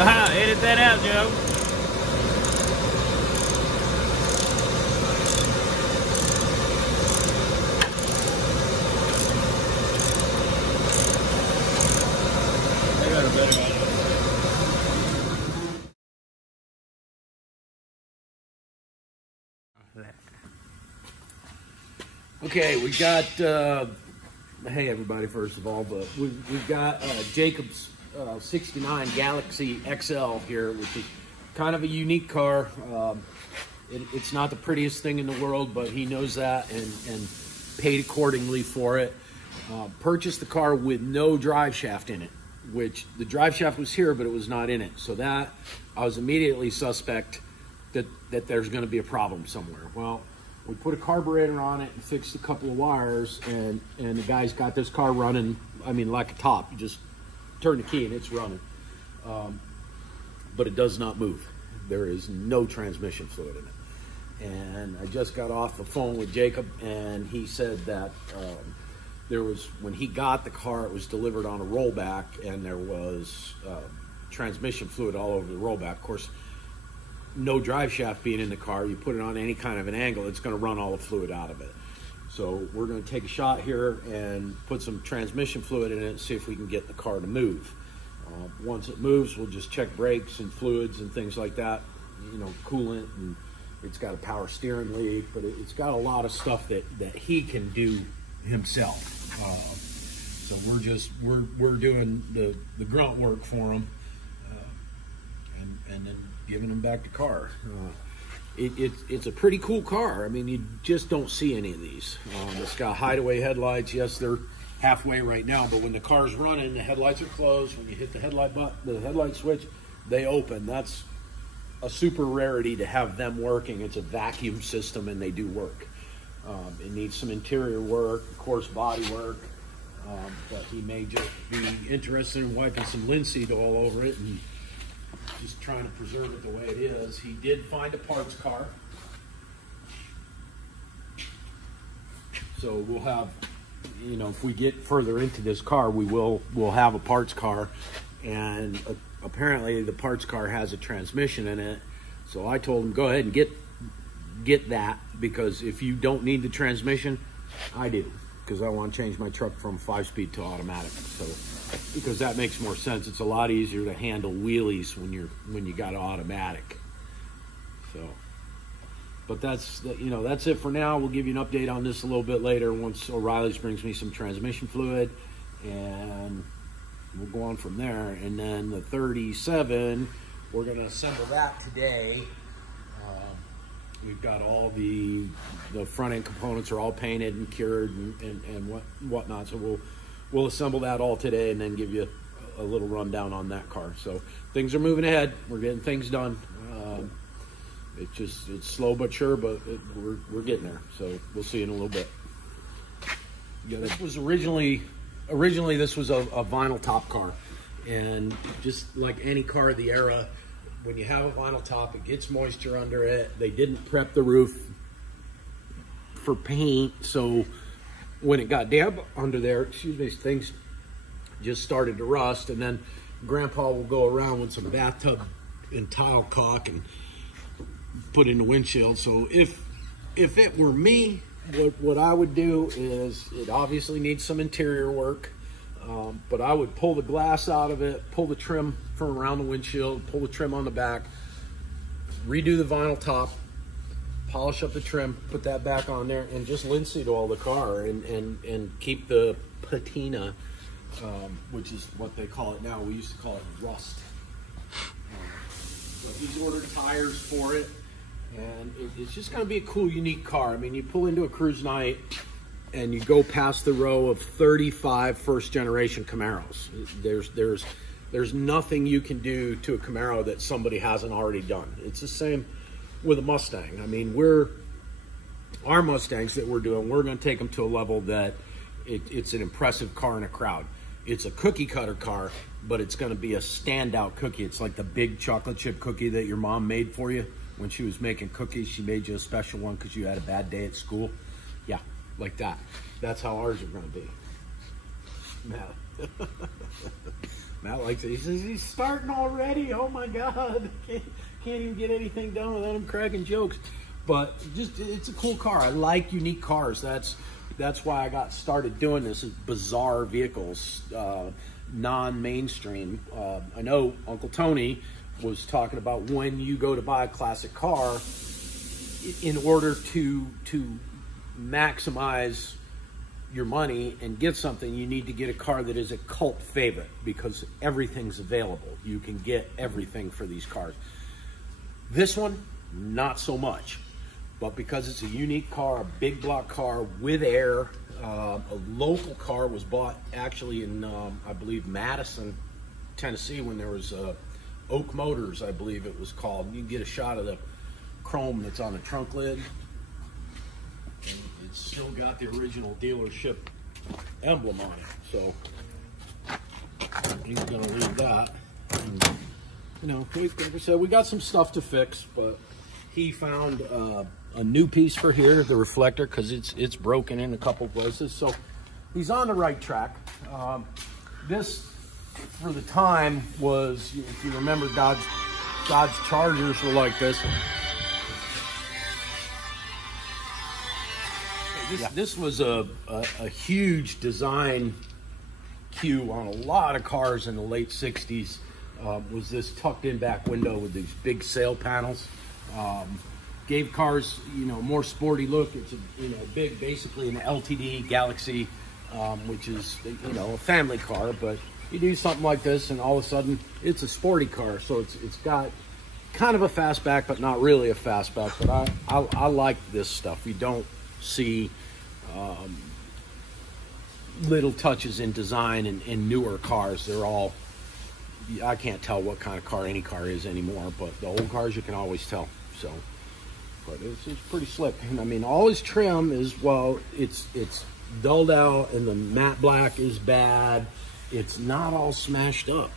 Edit that out, Joe. I got a better idea. Okay, we got, hey everybody, first of all, but we've got Jacob's 69 Galaxy XL here, which is kind of a unique car. It's not the prettiest thing in the world, but he knows that and paid accordingly for it. Purchased the car with no drive shaft in it, which the drive shaft was here, but it was not in it. So that, I was immediately suspect that there's gonna be a problem somewhere. Well, we put a carburetor on it and fixed a couple of wires, and the guy's got this car running, I mean, like a top. You just turn the key and it's running. But it does not move. There is no transmission fluid in it. And I just got off the phone with Jacob, and he said that there was, when he got the car, it was delivered on a rollback, and there was transmission fluid all over the rollback. Of course, no drive shaft being in the car, you put it on any kind of an angle, it's going to run all the fluid out of it. So we're going to take a shot here and put some transmission fluid in it and see if we can get the car to move. Once it moves, we'll just check brakes and fluids and things like that, you know, coolant, and it's got a power steering lead, but it's got a lot of stuff that he can do himself. So we're doing the grunt work for him, and then giving him back the car. It's a pretty cool car. I mean, you just don't see any of these. It's got hideaway headlights. Yes, they're halfway right now, but when the car's running, the headlights are closed. When you hit the headlight button, the headlight switch, they open. That's a super rarity to have them working. It's a vacuum system, and they do work. It needs some interior work, of course, body work, but he may just be interested in wiping some linseed all over it and just trying to preserve it the way it is. He did find a parts car. So we'll have, you know, if we get further into this car, we'll have a parts car, and apparently the parts car has a transmission in it. So I told him, go ahead and get that, because if you don't need the transmission, I do, because I want to change my truck from 5-speed to automatic. So because that makes more sense. It's a lot easier to handle wheelies when you got automatic. So, but that's it for now. We'll give you an update on this a little bit later once O'Reilly's brings me some transmission fluid, and we'll go on from there. And then the 37, we're going to assemble that today. We've got all the front end components are all painted and cured and whatnot. So we'll assemble that all today and then give you a little rundown on that car. So things are moving ahead. We're getting things done. It's slow but sure, but we're getting there. So we'll see you in a little bit. Yeah, this was originally this was a vinyl top car, and just like any car of the era, when you have a vinyl top, it gets moisture under it. They didn't prep the roof for paint, so when it got damp under there, excuse me, things just started to rust. And then Grandpa will go around with some bathtub and tile caulk and put in the windshield. So if it were me, what I would do is, it obviously needs some interior work, but I would pull the glass out of it, pull the trim from around the windshield, pull the trim on the back, redo the vinyl top, polish up the trim, put that back on there, and just linseed oil the car and keep the patina, which is what they call it now. We used to call it rust. But he's ordered tires for it, and it's just going to be a cool, unique car. I mean, you pull into a cruise night and you go past the row of 35 first-generation Camaros. There's nothing you can do to a Camaro that somebody hasn't already done. It's the same with a Mustang. I mean, our Mustangs that we're doing, we're going to take them to a level that it's an impressive car in a crowd. It's a cookie cutter car, but it's going to be a standout cookie. It's like the big chocolate chip cookie that your mom made for you when she was making cookies. She made you a special one because you had a bad day at school. Yeah, like that. That's how ours are going to be. Matt likes it. He says, he's starting already. Oh my God. Can't even get anything done without him cracking jokes. But just, it's a cool car. I like unique cars. That's why I got started doing this, is bizarre vehicles, non-mainstream. I know Uncle Tony was talking about when you go to buy a classic car, in order to maximize your money and get something, you need to get a car that is a cult favorite, because everything's available. You can get everything for these cars. This one, not so much. But because it's a unique car, a big block car with air, a local car was bought actually in, I believe, Madison, Tennessee, when there was Oak Motors, I believe it was called. You can get a shot of the chrome that's on the trunk lid. And it's still got the original dealership emblem on it. So he's gonna leave that. And, you know, like I said, we got some stuff to fix, but he found a new piece for here, the reflector, because it's broken in a couple places. So he's on the right track. This, for the time, was, if you remember, Dodge Chargers were like this. This was a huge design cue on a lot of cars in the late 60s. Was this tucked in back window with these big sail panels. Gave cars, you know, more sporty look. It's a, you know, big, basically an LTD Galaxy, which is, you know, a family car, but you do something like this and all of a sudden it's a sporty car. So it's got kind of a fastback, but not really a fastback. But I like this stuff. You don't see little touches in design in newer cars. They're all, I can't tell what kind of car any car is anymore, but the old cars you can always tell. So, but it's pretty slick. And I mean, all his trim is, well, it's dulled out, and the matte black is bad. It's not all smashed up.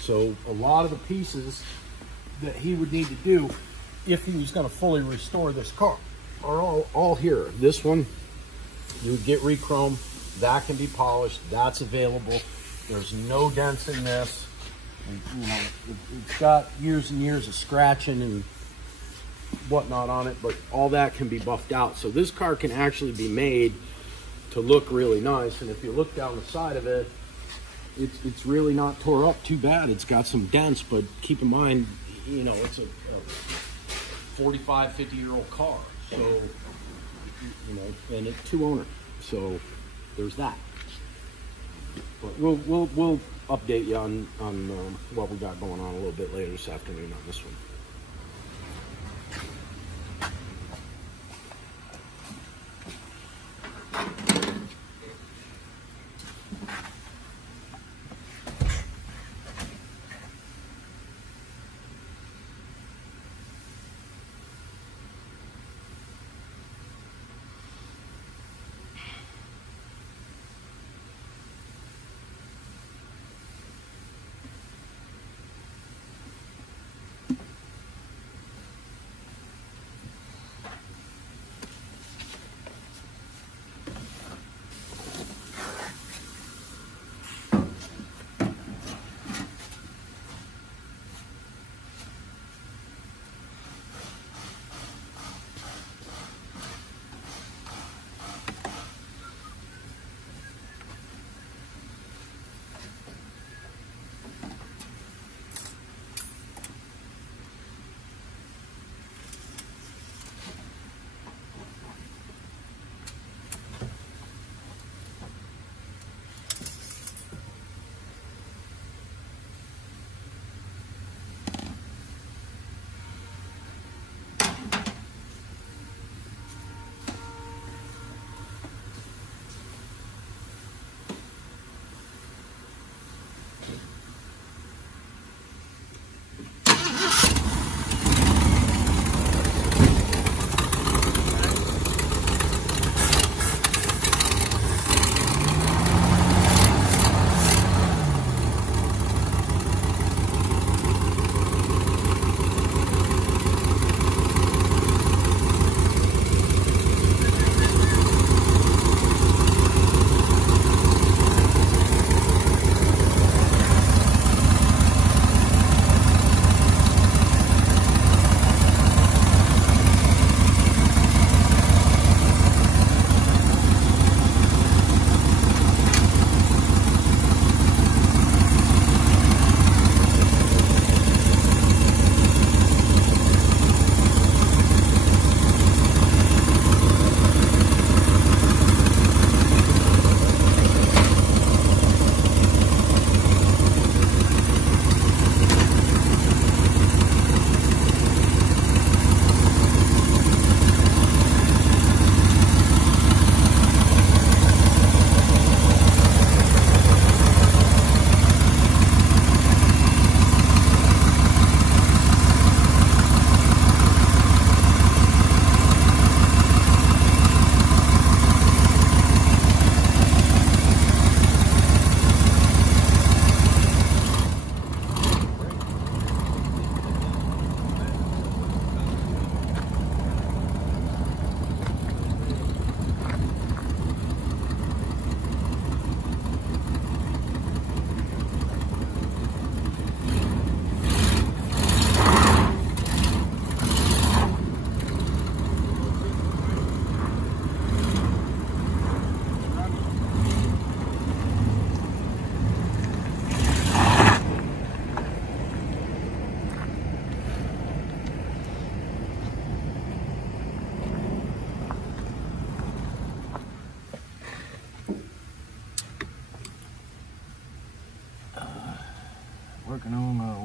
So a lot of the pieces that he would need to do if he was going to fully restore this car are all here. This one, you would get re-chrome. That can be polished. That's available. There's no dents in this. And, you know, it's got years and years of scratching and whatnot on it, but all that can be buffed out. So this car can actually be made to look really nice. And if you look down the side of it, it's really not tore up too bad. It's got some dents, but keep in mind, you know, it's a 45, 50-year-old car. So, you know, and it's 2-owner. So there's that. But we'll update you on what we got going on a little bit later this afternoon on this one.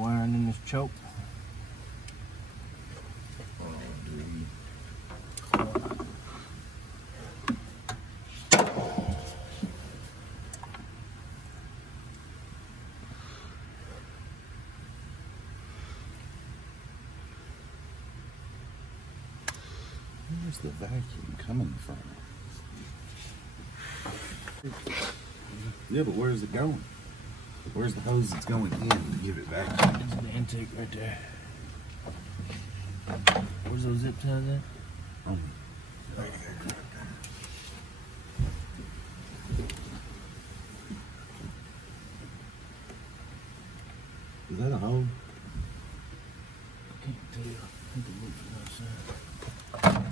wiring in this choke. Where's the vacuum coming from? Yeah, but where's it going? Where's the hose that's going in to give it vacuum? There's an intake right there. Where's those zip ties at? Right there. Is that a hole? I can't tell. I think it looks outside.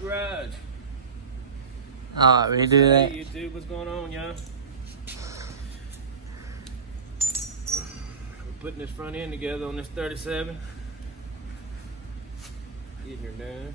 Garage. Alright, we do that. Hey YouTube, what's going on, y'all? We're putting this front end together on this 37. Getting her done.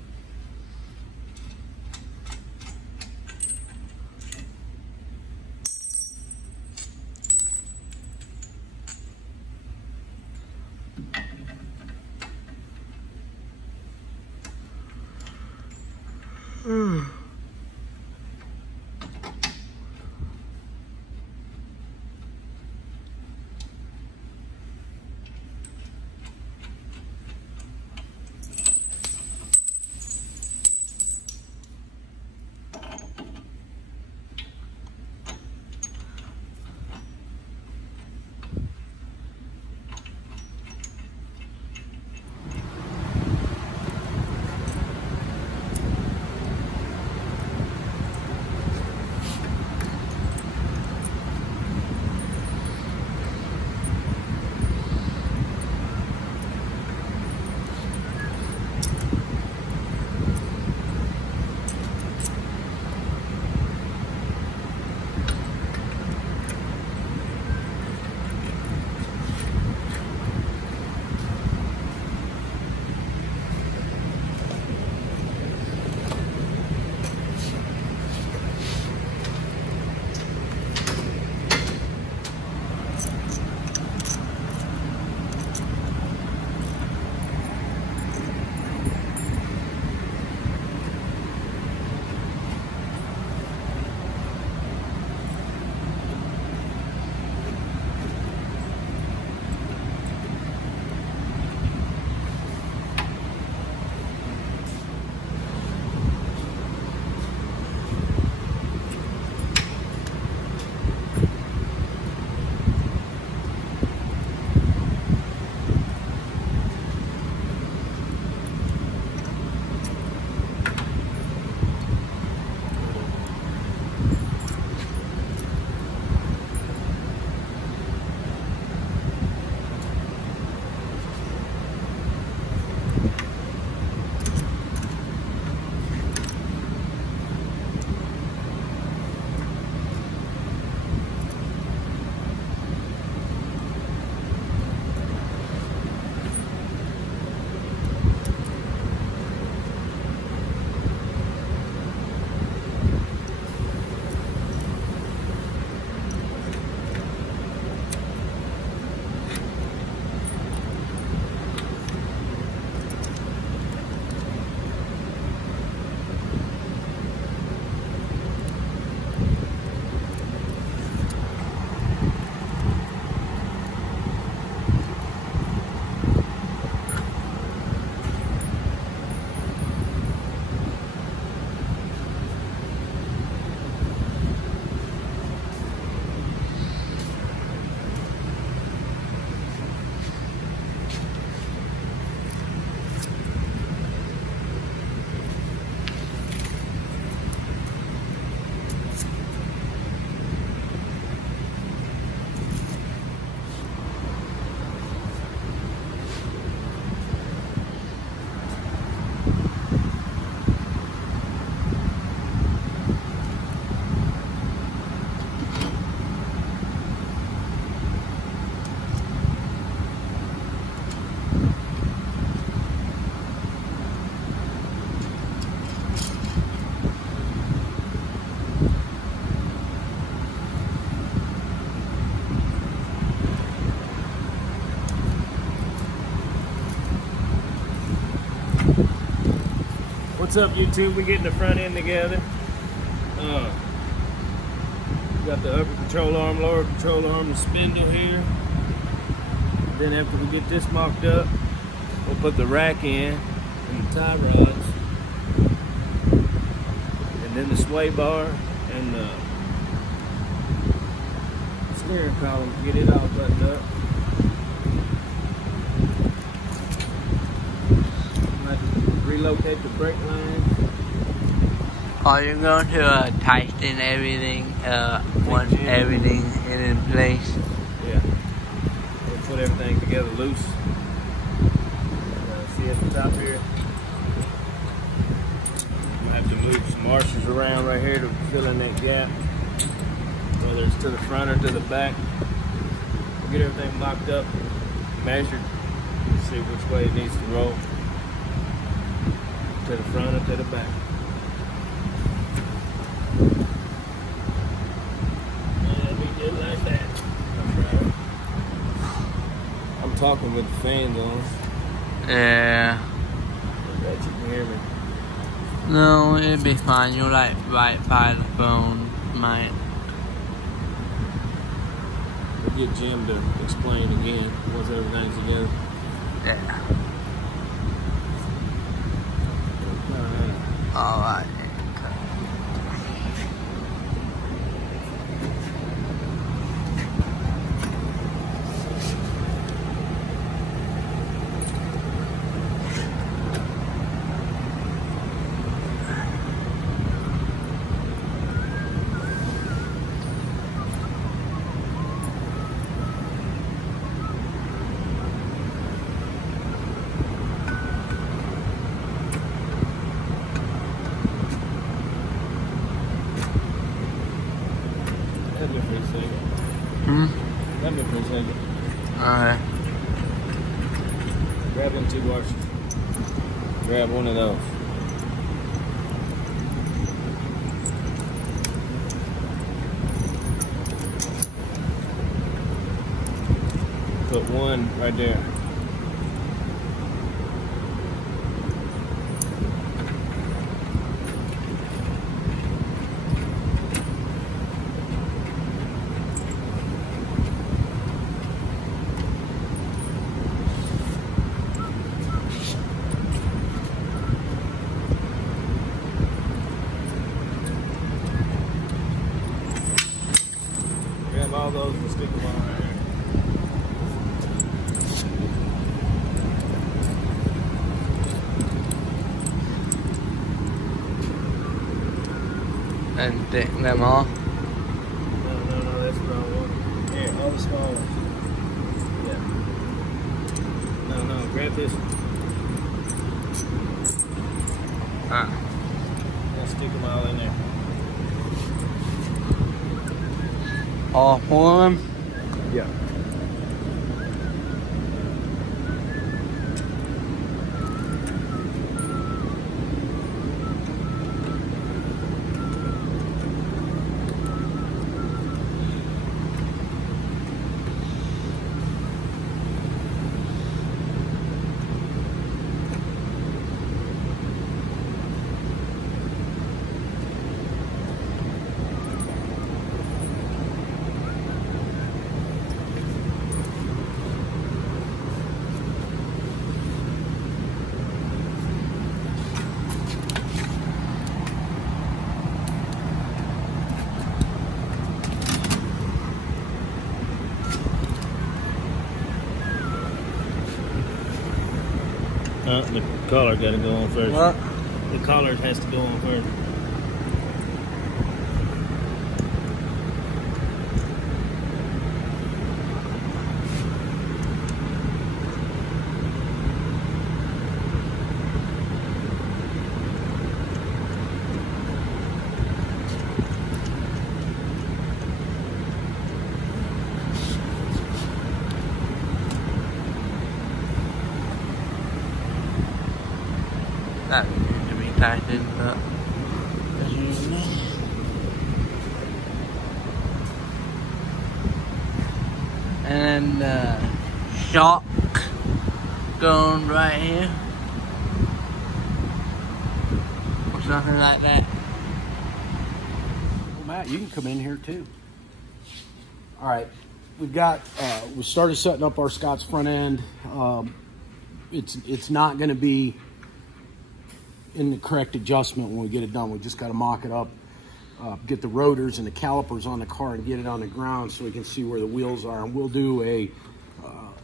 What's up, YouTube? We're getting the front end together. Got the upper control arm, lower control arm, the spindle here. Then after we get this mocked up, we'll put the rack in and the tie rods, and then the sway bar and the steering column. Get it all buttoned up. Might relocate the brake line. Are you going to tighten everything once everything is in place? Yeah. We'll put everything together loose. See at the top here? We'll have to move some washers around right here to fill in that gap, whether it's to the front or to the back. We'll get everything locked up, measured, see which way it needs to roll, to the front or to the back. Like that. I'm talking with the fans on. Yeah. I bet you can hear me. No, it'll be fine. You're like right by the phone, mate. We'll get Jim to explain again once everything's together. Yeah. Alright. Alright. Let me for a second. Let me for a second. Alright. Grab them two washers. Grab one of those. Put one right there. Grab all those and stick them on right here. And take them off. No, that's the wrong one. Here, all the small ones. Yeah. No, grab this one. And stick them all in there. All four of them? Yeah. The collar got to go on first. What? The collar has to go on first. That needs to be tightened up. And then the shock going right here. Something like that. Well, Matt, you can come in here too. All right, we've got, we started setting up our Scott's front end. It's not gonna be in the correct adjustment when we get it done. We just gotta mock it up, get the rotors and the calipers on the car and get it on the ground so we can see where the wheels are. And we'll do a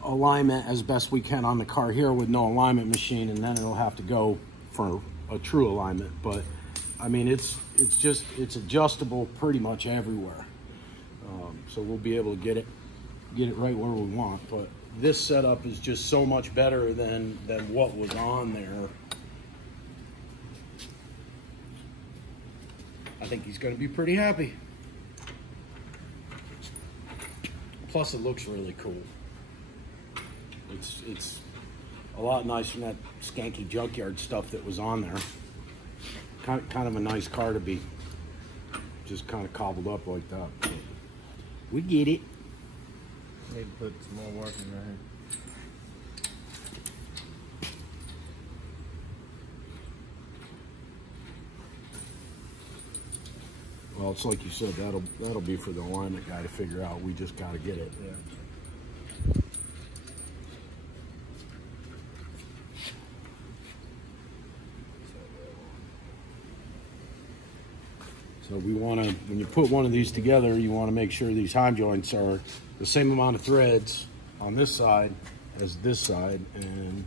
alignment as best we can on the car here with no alignment machine, and then it'll have to go for a true alignment. But I mean, it's adjustable pretty much everywhere. So we'll be able to get it right where we want. But this setup is just so much better than what was on there. I think he's going to be pretty happy. Plus, it looks really cool. It's a lot nicer than that skanky junkyard stuff that was on there. Kind of a nice car to be just kind of cobbled up like that. But we get it. Need to put some more work in there. Well, it's like you said, that'll be for the alignment guy to figure out. We just got to get it. Yeah. So we want to, when you put one of these together, you want to make sure these heim joints are the same amount of threads on this side as this side. And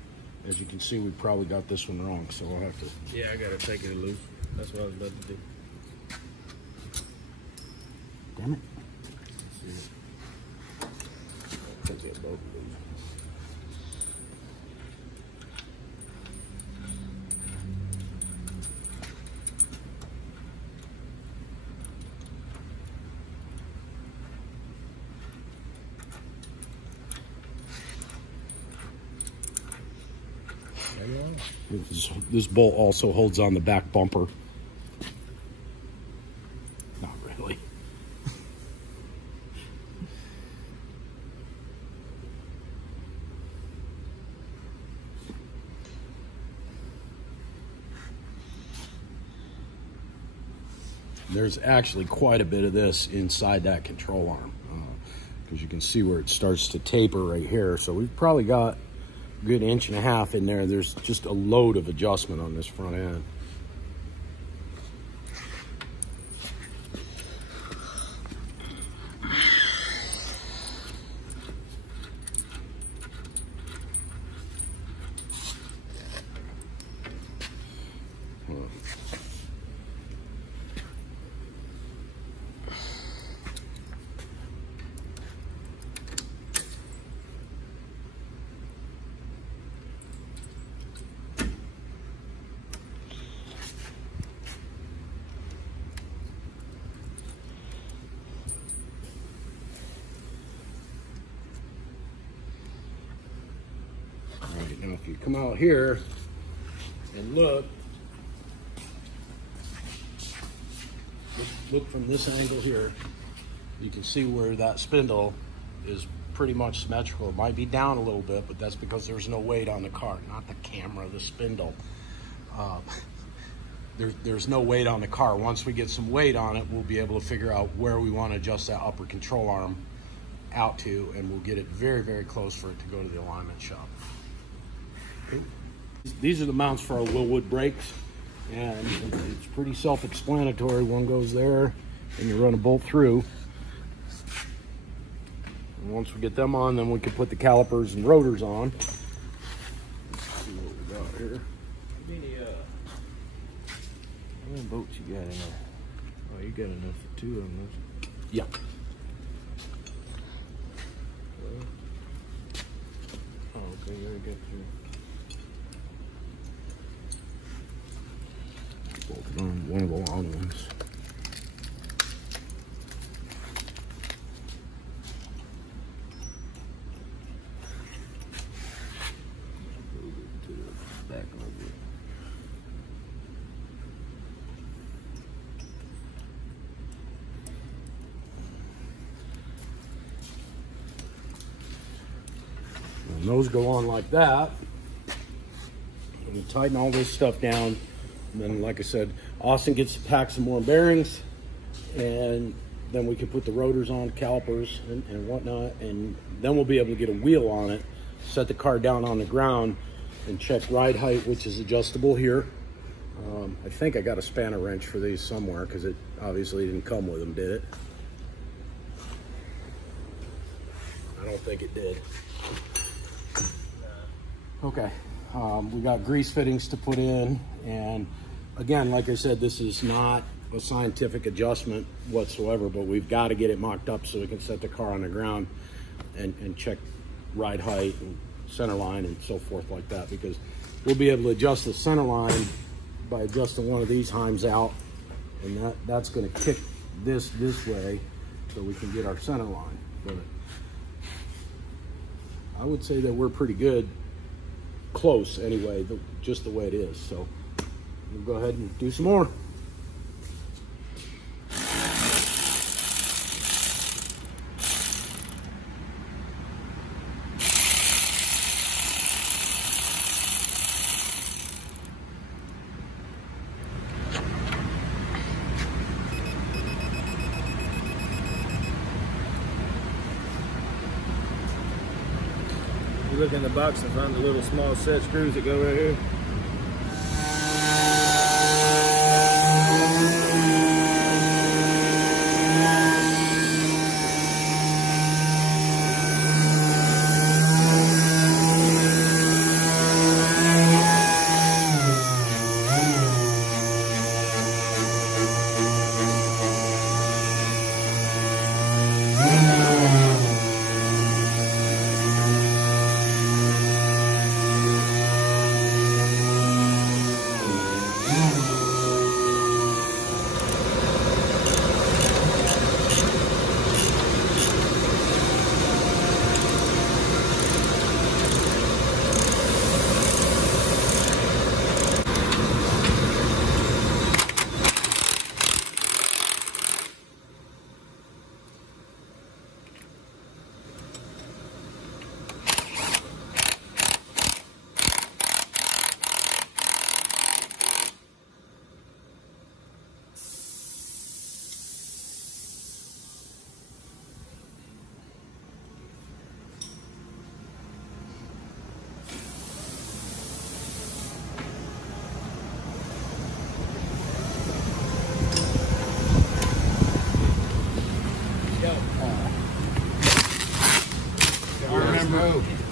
as you can see, we probably got this one wrong, so I'll have to. Yeah, I gotta take it loose. That's what I was about to do. Damn it. Let's see. Take that both of these. This bolt also holds on the back bumper. Not really. There's actually quite a bit of this inside that control arm, because you can see where it starts to taper right here. So we've probably got a good 1.5 inches in there. There's just a load of adjustment on this front end. Now, if you come out here and look from this angle here, you can see where that spindle is pretty much symmetrical. It might be down a little bit, but that's because there's no weight on the car, not the camera, the spindle. There's no weight on the car. Once we get some weight on it, we'll be able to figure out where we want to adjust that upper control arm out to, and we'll get it very, very close for it to go to the alignment shop. These are the mounts for our Willwood brakes, and it's pretty self-explanatory. One goes there, and you run a bolt through. And once we get them on, then we can put the calipers and rotors on. Let's see what we got here. How many bolts you got in there? Oh, you got enough for 2 of them. Yeah. Oh, okay, you already got your... Bolted on one of the long ones. to the back of it. And those go on like that. And you tighten all this stuff down And then, like I said, Austin gets to pack some more bearings, and then we can put the rotors on, calipers, and whatnot, and then we'll be able to get a wheel on it, set the car down on the ground, and check ride height, which is adjustable here. I think I got a spanner wrench for these somewhere, because it obviously didn't come with them, did it? I don't think it did. Okay, we got grease fittings to put in, and again, like I said, this is not a scientific adjustment whatsoever, but we've got to get it mocked up so we can set the car on the ground and check ride height and center line and so forth like that, because we'll be able to adjust the center line by adjusting one of these heims out, and that's going to kick this way so we can get our center line. But I would say that we're pretty good, close anyway, just the way it is. So we'll go ahead and do some more. You look in the box and find the little small set screws that go right here.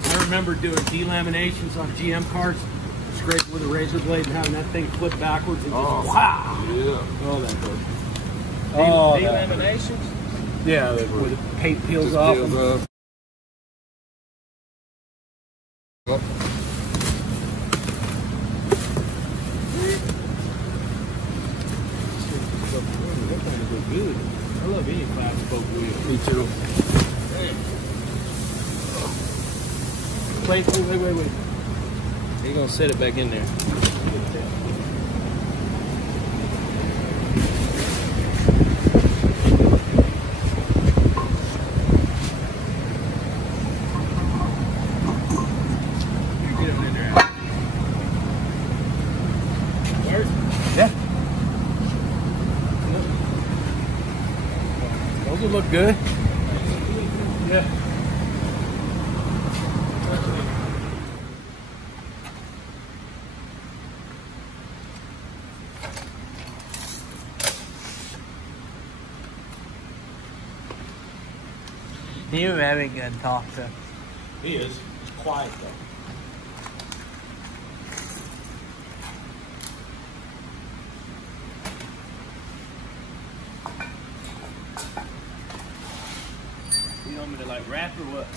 I remember doing delaminations on GM cars, scraping with a razor blade and having that thing flip backwards and just wow! Yeah. Oh, that hurt. Oh, delaminations? Yeah, where the paint peels off. Good. I love any 5-spoke wheel. Me too. Wait. You're gonna set it back in there. Get it in there. Work? Yeah. Those will look good. Yeah. You're very good talker. He is. He's quiet though. You want me to like rap or what?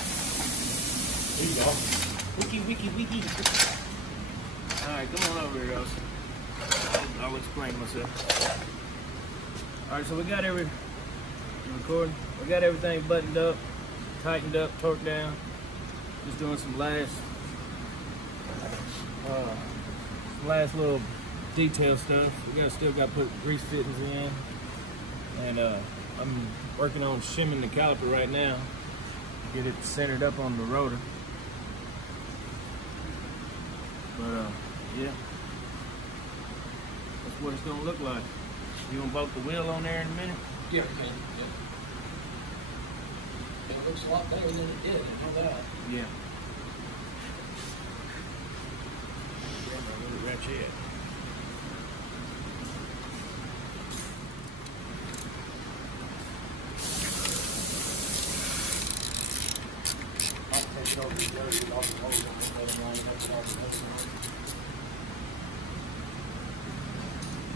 There you go. Wiki. Alright, come on over here, Austin. I'll explain myself. Alright, so we got recording. We got everything buttoned up, tightened up, torqued down. Just doing some last little detail stuff. Still got to put grease fittings in, and I'm working on shimming the caliper right now. Get it centered up on the rotor. But yeah. what it's gonna look like. You gonna bolt the wheel on there in a minute? Yeah, okay. Yeah. It looks a lot better than it did, I know that. Yeah. Where's it?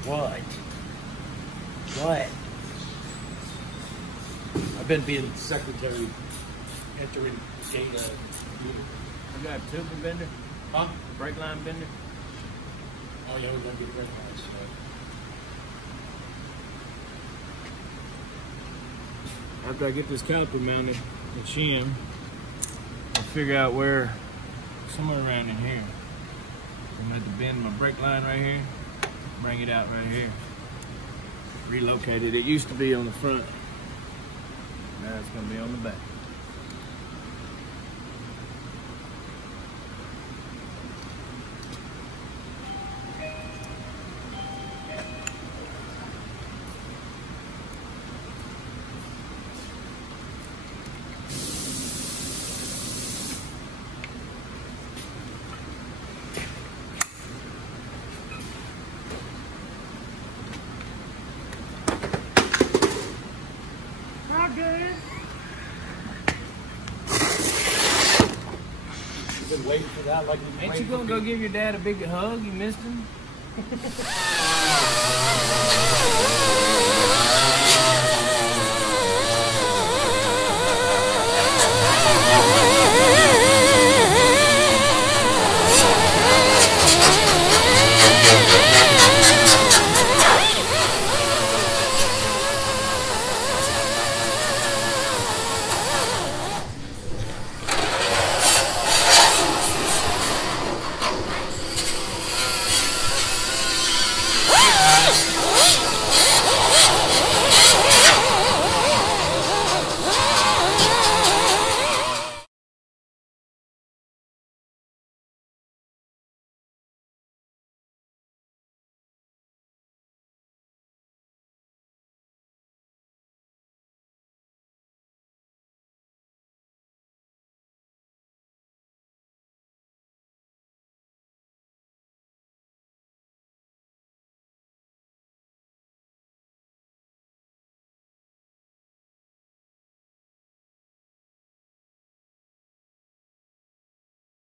What? What? I've been being secretary, entering data. You got a tube bender? Huh? Brake line bender? Oh yeah, we're gonna get rid of that. After I get this caliper mounted, the shim, I'll figure out where, somewhere around in here. I'm gonna have to bend my brake line right here, bring it out right here. Relocate it. It used to be on the front. Now it's gonna be on the back. You've been waiting for that, like you've been Ain't you waiting gonna for go give your dad a big hug? You missed him?